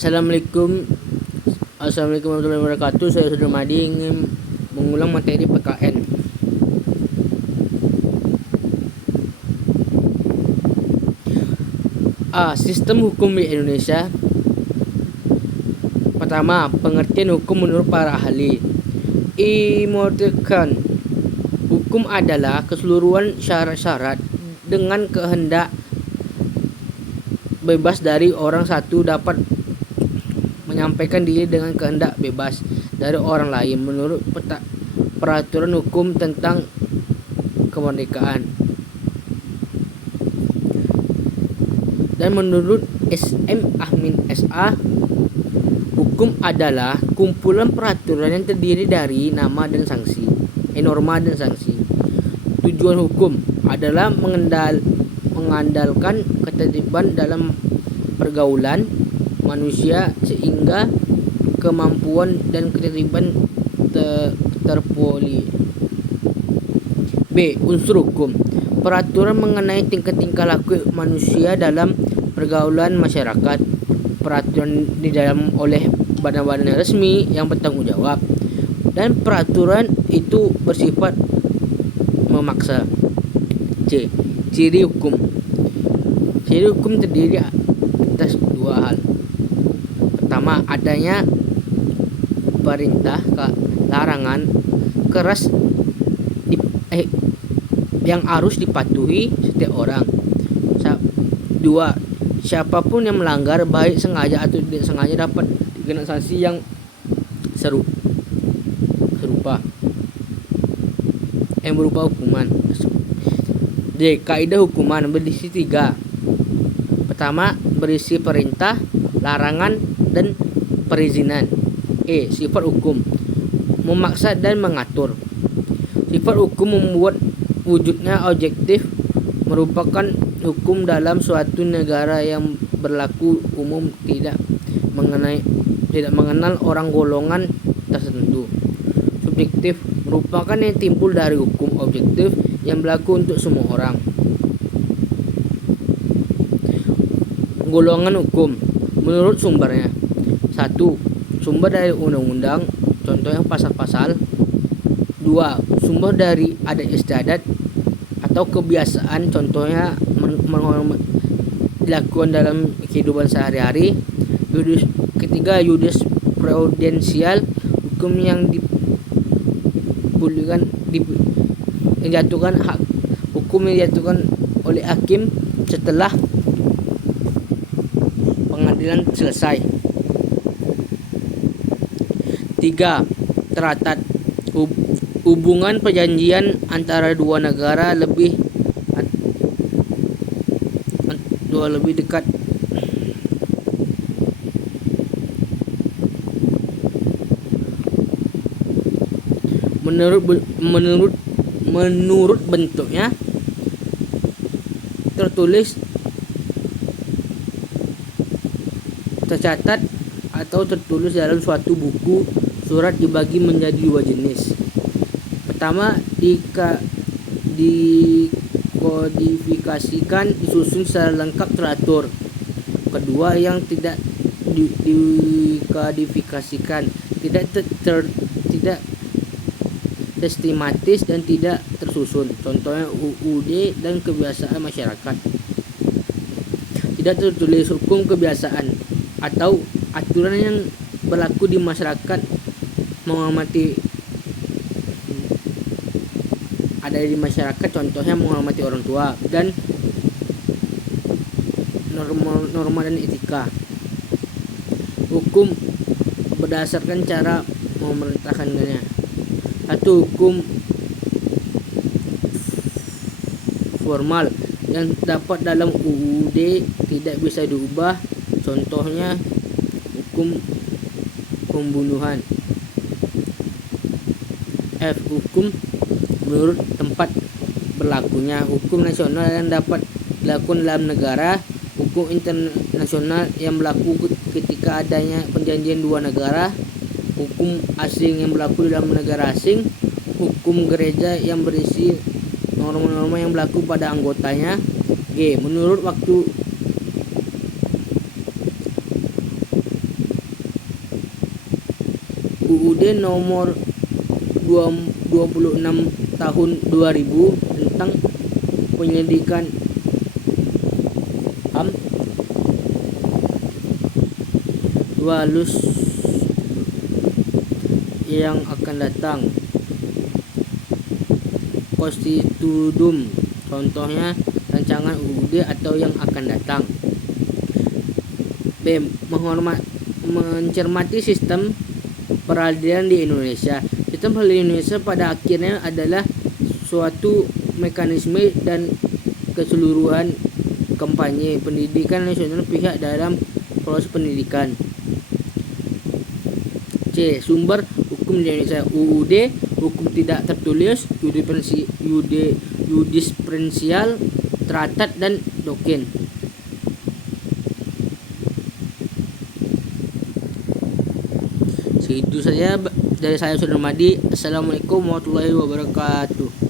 Assalamualaikum Assalamualaikum warahmatullahi wabarakatuh. Saya Saudara Madi ingin mengulang materi PKN. Sistem hukum di Indonesia. Pertama, pengertian hukum menurut para ahli. Imortalkan, hukum adalah keseluruhan syarat-syarat dengan kehendak bebas dari orang satu dapat menyampaikan diri dengan kehendak bebas dari orang lain menurut peraturan hukum tentang kemerdekaan. Dan menurut SM Ahmin SA, hukum adalah kumpulan peraturan yang terdiri dari norma dan sanksi. Tujuan hukum adalah mengandalkan ketertiban dalam pergaulan manusia sehingga kemampuan dan ketertiban terpoli. B. Unsur hukum. Peraturan mengenai tingkah laku manusia dalam pergaulan masyarakat. Peraturan di dalam oleh badan-badan resmi yang bertanggung jawab, dan peraturan itu bersifat memaksa. C. Ciri hukum. Ciri hukum terdiri atas dua hal. Pertama, adanya perintah larangan keras yang harus dipatuhi setiap orang. Dua, siapapun yang melanggar baik sengaja atau tidak sengaja dapat dikenakan sanksi yang serupa yang berupa hukuman. D. Kaidah hukuman berisi tiga. Pertama, berisi perintah, larangan, dan perizinan. E. Sifat hukum, memaksa dan mengatur. Sifat hukum membuat wujudnya objektif, merupakan hukum dalam suatu negara yang berlaku umum, tidak mengenal orang golongan tertentu. Subjektif, merupakan yang timbul dari hukum objektif yang berlaku untuk semua orang. Golongan hukum menurut sumbernya. 1. Sumber dari undang-undang, contohnya pasal-pasal. 2. Sumber dari adat istiadat atau kebiasaan, contohnya dilakukan dalam kehidupan sehari-hari. Ketiga, jurisprudensial, hukum yang dijatuhkan oleh hakim setelah pengadilan selesai. 3. Teratat, hubungan perjanjian antara dua negara lebih dekat. Menurut bentuknya, tertulis, tercatat, atau tertulis dalam suatu buku. Surat dibagi menjadi dua jenis. Pertama, dikodifikasikan, disusun secara lengkap, teratur. Kedua, yang tidak dikodifikasikan, tidak sistematis dan tidak tersusun. Contohnya UUD dan kebiasaan masyarakat. Tidak tertulis hukum kebiasaan atau aturan yang berlaku di masyarakat ada di masyarakat, contohnya menghormati orang tua dan norma dan etika. Hukum berdasarkan cara memerintahkannya. 1. Hukum formal yang dapat dalam UUD tidak bisa diubah, contohnya hukum pembunuhan. F. Hukum menurut tempat berlakunya, hukum nasional yang dapat dilakukan dalam negara, hukum internasional yang berlaku ketika adanya perjanjian dua negara, hukum asing yang berlaku dalam negara asing, hukum gereja yang berisi norma-norma yang berlaku pada anggotanya. G. Menurut waktu UUD nomor 26 tahun 2000 tentang penyelidikan HAM halus yang akan datang. Konstitudum, contohnya rancangan UUD atau yang akan datang. B. Mencermati sistem peradilan di Indonesia. Sistem peradilan Indonesia pada akhirnya adalah suatu mekanisme dan keseluruhan kampanye pendidikan nasional pihak dalam proses pendidikan. C. Sumber hukum di Indonesia. UUD, hukum tidak tertulis, jurisprudensial, traktat, dan doktrin. Segitu saja dari saya, Saudara Madi. Assalamualaikum warahmatullahi wabarakatuh.